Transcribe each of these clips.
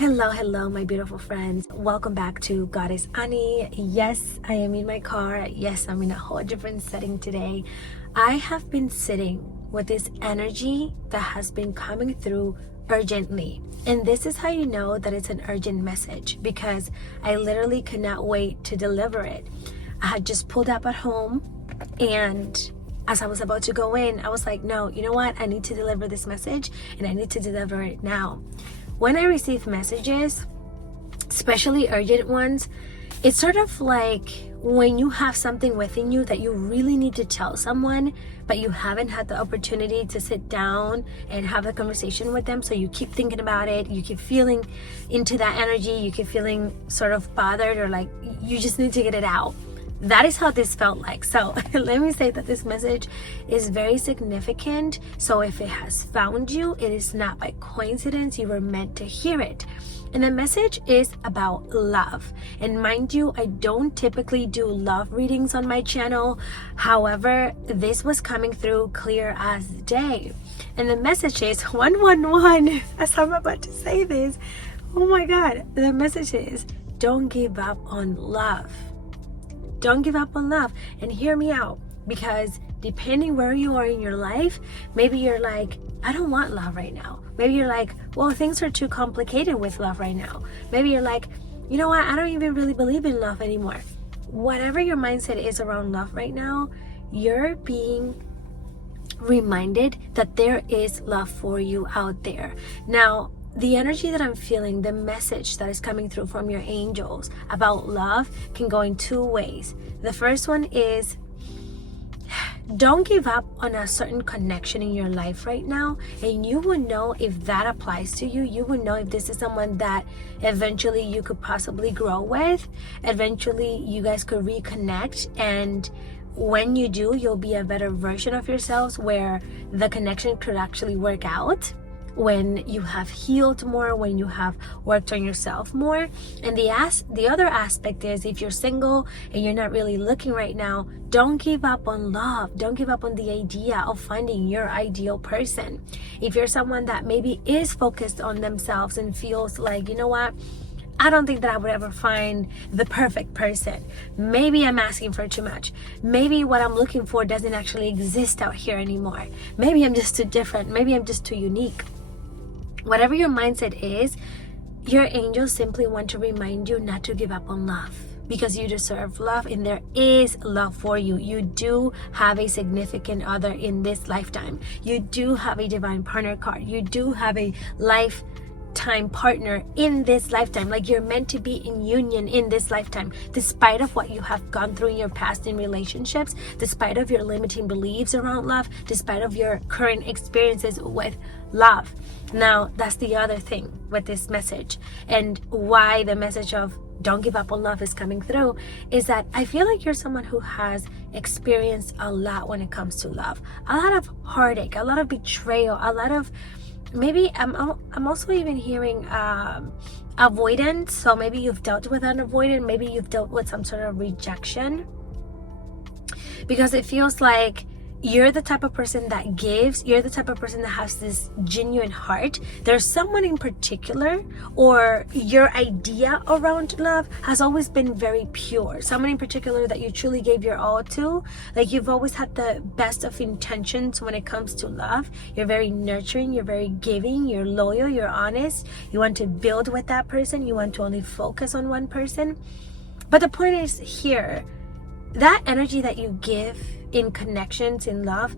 Hello, my beautiful friends. Welcome back to Goddess Annie. Yes, I am in my car. Yes, I'm in a whole different setting today. I have been sitting with this energy that has been coming through urgently. And this is how you know that it's an urgent message, because I literally could not wait to deliver it. I had just pulled up at home, and as I was about to go in, I was like, no, you know what? I need to deliver this message, and I need to deliver it now. When I receive messages, especially urgent ones, it's sort of like when you have something within you that you really need to tell someone, but you haven't had the opportunity to sit down and have a conversation with them. So you keep thinking about it, you keep feeling into that energy, you keep feeling sort of bothered, or like you just need to get it out. That is how this felt like. So let me say that this message is very significant. So if it has found you, it is not by coincidence. You were meant to hear it. And the message is about love. And mind you, I don't typically do love readings on my channel. However, this was coming through clear as day. And the message is 111. As I'm about to say this, oh my God, the message is don't give up on love. Don't give up on love. And hear me out, because depending where you are in your life, maybe you're like, I don't want love right now. Maybe you're like, well, things are too complicated with love right now. Maybe you're like, you know what? I don't even really believe in love anymore. Whatever your mindset is around love right now, you're being reminded that there is love for you out there. Now, the energy that I'm feeling, the message that is coming through from your angels about love can go in two ways. The first one is, don't give up on a certain connection in your life right now, and you will know if that applies to you. You will know if this is someone that eventually you could possibly grow with. Eventually you guys could reconnect, and when you do, you'll be a better version of yourselves where the connection could actually work out. When you have healed more, when you have worked on yourself more. And the other aspect is, if you're single and you're not really looking right now, don't give up on love. Don't give up on the idea of finding your ideal person. If you're someone that maybe is focused on themselves and feels like, you know what, I don't think that I would ever find the perfect person. Maybe I'm asking for too much. Maybe what I'm looking for doesn't actually exist out here anymore. Maybe I'm just too different. Maybe I'm just too unique. Whatever your mindset is, your angels simply want to remind you not to give up on love, because you deserve love and there is love for you. You do have a significant other in this lifetime. You do have a divine partner card. You do have a lifetime partner in this lifetime. Like, you're meant to be in union in this lifetime, despite of what you have gone through in your past in relationships, despite of your limiting beliefs around love, despite of your current experiences with love. Now, that's the other thing with this message, and why the message of don't give up on love is coming through, is that I feel like you're someone who has experienced a lot when it comes to love. A lot of heartache, a lot of betrayal, a lot of, maybe I'm also even hearing avoidance. So maybe you've dealt with an avoidant, maybe you've dealt with some sort of rejection, because it feels like you're the type of person that gives. You're the type of person that has this genuine heart. There's someone in particular, or your idea around love has always been very pure. Someone in particular that you truly gave your all to. Like, you've always had the best of intentions when it comes to love. You're very nurturing, you're very giving, you're loyal, you're honest. You want to build with that person. You want to only focus on one person. But the point is here, that energy that you give in connections, in love,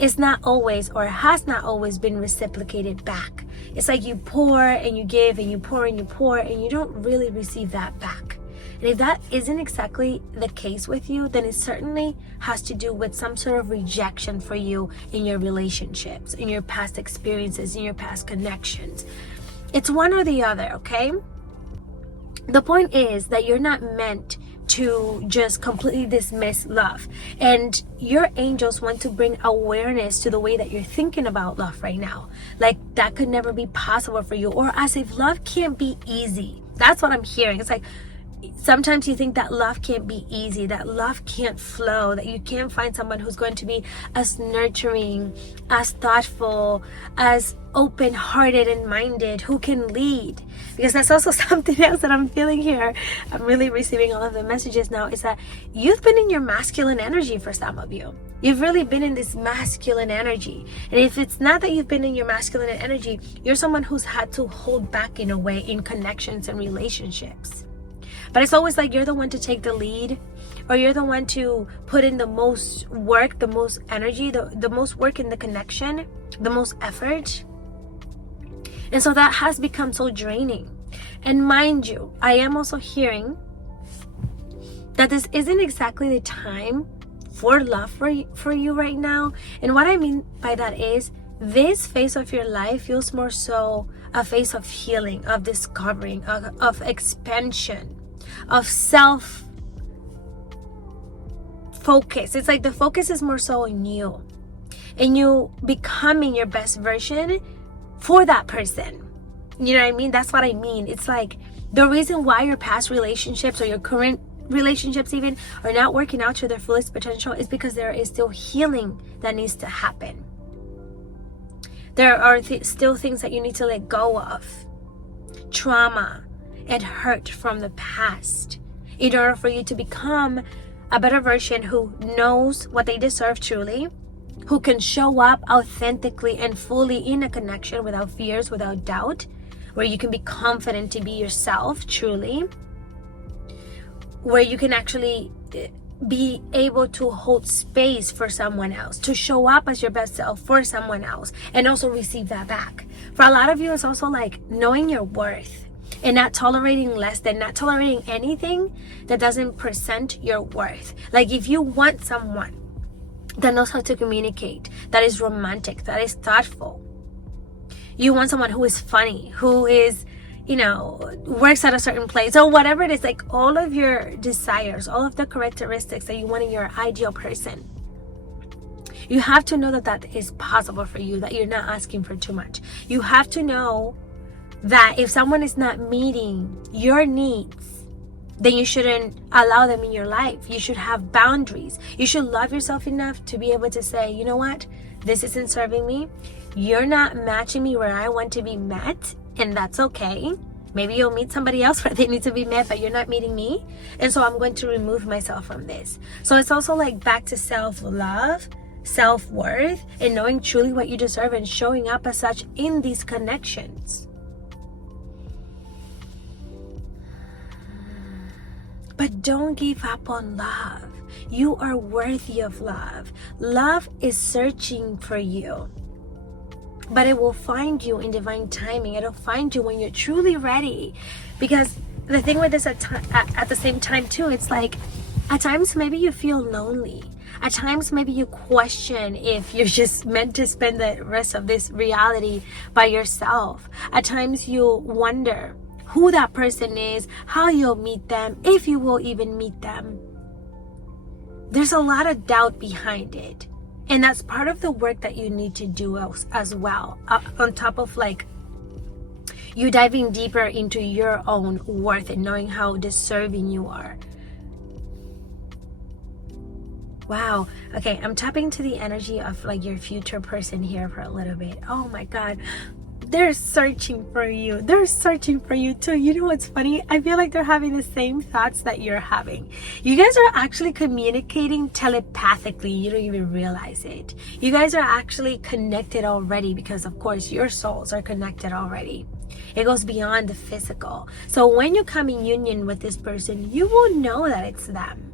is not always, or has not always been reciprocated back. It's like you pour and you give, and you pour and you pour, and you don't really receive that back. And if that isn't exactly the case with you, then it certainly has to do with some sort of rejection for you in your relationships, in your past experiences, in your past connections. It's one or the other, okay? The point is that you're not meant to just completely dismiss love, and your angels want to bring awareness to the way that you're thinking about love right now. Like, that could never be possible for you, or as if love can't be easy. That's what I'm hearing. It's like, sometimes you think that love can't be easy, that love can't flow, that you can't find someone who's going to be as nurturing, as thoughtful, as open-hearted and minded, who can lead. Because that's also something else that I'm feeling here. I'm really receiving all of the messages now, is that you've been in your masculine energy for some of you. You've really been in this masculine energy. And if it's not that you've been in your masculine energy, you're someone who's had to hold back in a way in connections and relationships. But it's always like you're the one to take the lead, or you're the one to put in the most work, the most energy, the most work in the connection, the most effort. And so that has become so draining. And mind you, I am also hearing that this isn't exactly the time for love for you right now. And what I mean by that is, this phase of your life feels more so a phase of healing, of discovering, of expansion, of self focus. It's like the focus is more so on you and you becoming your best version for that person. You know what I mean? That's what I mean. It's like the reason why your past relationships or your current relationships even are not working out to their fullest potential is because there is still healing that needs to happen. There are still things that you need to let go of, trauma and hurt from the past, in order for you to become a better version who knows what they deserve truly, who can show up authentically and fully in a connection without fears, without doubt, where you can be confident to be yourself truly, where you can actually be able to hold space for someone else, to show up as your best self for someone else, and also receive that back. For a lot of you, it's also like knowing your worth and not tolerating less than, not tolerating anything that doesn't present your worth. Like if you want someone that knows how to communicate, that is romantic, that is thoughtful, you want someone who is funny, who is, you know, works at a certain place, or whatever it is, like all of your desires, all of the characteristics that you want in your ideal person, you have to know that that is possible for you, that you're not asking for too much. You have to know that if someone is not meeting your needs, then you shouldn't allow them in your life. You should have boundaries. You should love yourself enough to be able to say, you know what, this isn't serving me. You're not matching me where I want to be met, and that's okay. Maybe you'll meet somebody else where they need to be met, but you're not meeting me. And so I'm going to remove myself from this. So it's also like back to self-love, self-worth, and knowing truly what you deserve and showing up as such in these connections. But don't give up on love. You are worthy of love. Love is searching for you. But it will find you in divine timing. It'll find you when you're truly ready. Because the thing with this at the same time too, it's like at times maybe you feel lonely. At times maybe you question if you're just meant to spend the rest of this reality by yourself. At times you wonder who that person is, how you'll meet them, if you will even meet them. There's a lot of doubt behind it. And that's part of the work that you need to do as well. On top of like you diving deeper into your own worth and knowing how deserving you are. Wow. Okay, I'm tapping to the energy of like your future person here for a little bit. Oh my God. They're searching for you. They're searching for you too. You know what's funny? I feel like they're having the same thoughts that you're having. You guys are actually communicating telepathically. You don't even realize it. You guys are actually connected already because, of course, your souls are connected already. It goes beyond the physical. So when you come in union with this person, you will know that it's them.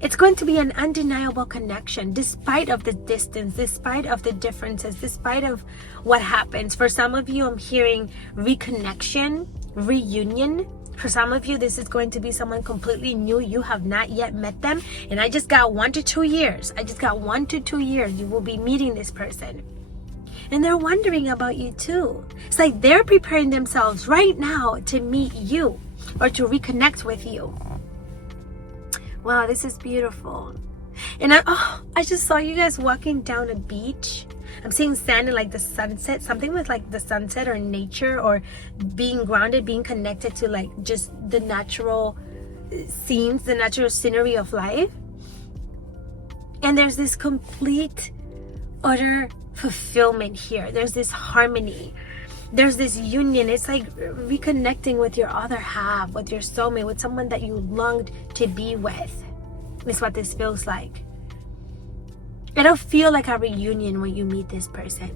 It's going to be an undeniable connection despite of the distance, despite of the differences, despite of what happens. For some of you, I'm hearing reconnection, reunion. For some of you, this is going to be someone completely new. You have not yet met them. And I just got 1 to 2 years. I just got 1 to 2 years. You will be meeting this person. And they're wondering about you too. It's like they're preparing themselves right now to meet you or to reconnect with you. Wow, this is beautiful. And I just saw you guys walking down a beach. I'm seeing sand and like the sunset, something with like the sunset or nature, or being grounded, being connected to like just the natural scenes, the natural scenery of life. And there's this complete, utter fulfillment here. There's this harmony. There's this union. It's like reconnecting with your other half, with your soulmate, with someone that you longed to be with. Is what this feels like. It'll feel like a reunion when you meet this person.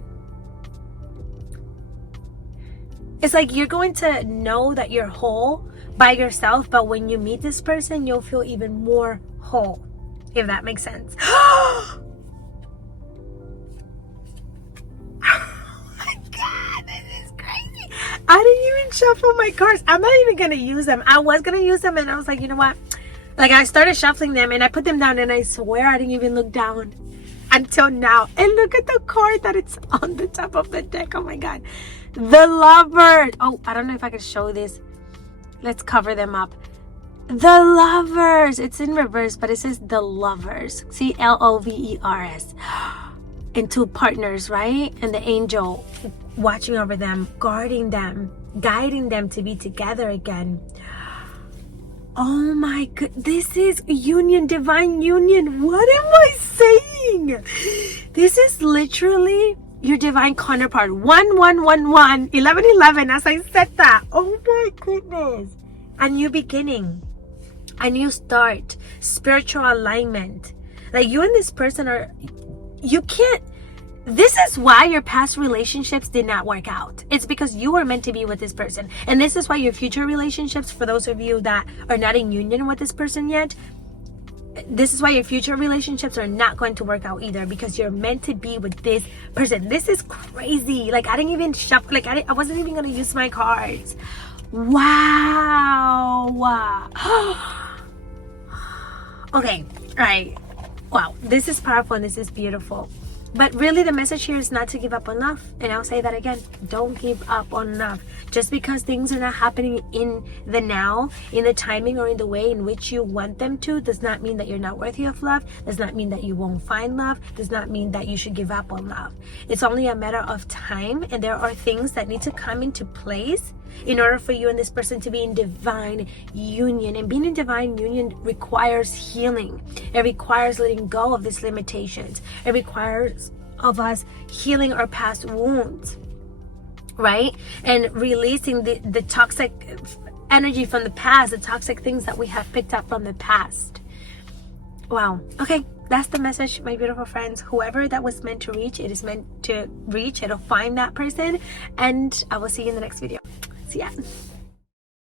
It's like you're going to know that you're whole by yourself, but when you meet this person, you'll feel even more whole, if that makes sense. Oh my God, this is crazy. I didn't even shuffle my cards. I'm not even going to use them. I was going to use them, and I was like, you know what? Like, I started shuffling them and I put them down, and I swear I didn't even look down until now. And look at the card that it's on the top of the deck. Oh my God. The Lovers. Oh, I don't know if I can show this. Let's cover them up. The Lovers. It's in reverse, but it says the Lovers. See, Lovers. And two partners, right? And the angel watching over them, guarding them, guiding them to be together again. Oh my God, this is union, divine union. What am I saying? This is literally your divine counterpart. 1111, 1111, as I said that. Oh my goodness. A new beginning, a new start, spiritual alignment. Like, you and this person are, you can't, this is why your past relationships did not work out. It's because you were meant to be with this person. And this is why your future relationships, for those of you that are not in union with this person yet, this is why your future relationships are not going to work out either, because you're meant to be with this person. This is crazy. Like, I didn't even shuffle, like I wasn't even going to use my cards. Wow. Okay. All right. Wow. This is powerful and this is beautiful. But really, the message here is not to give up on love. And I'll say that again. Don't give up on love. Just because things are not happening in the now, in the timing, or in the way in which you want them to, does not mean that you're not worthy of love. Does not mean that you won't find love. Does not mean that you should give up on love. It's only a matter of time. And there are things that need to come into place in order for you and this person to be in divine union. And being in divine union requires healing. It requires letting go of these limitations. It requires of us healing our past wounds, right? And releasing the toxic energy from the past, the toxic things that we have picked up from the past. Wow. Okay, that's the message, my beautiful friends. Whoever that was meant to reach, it is meant to reach. It'll find that person. And I will see you in the next video. See ya.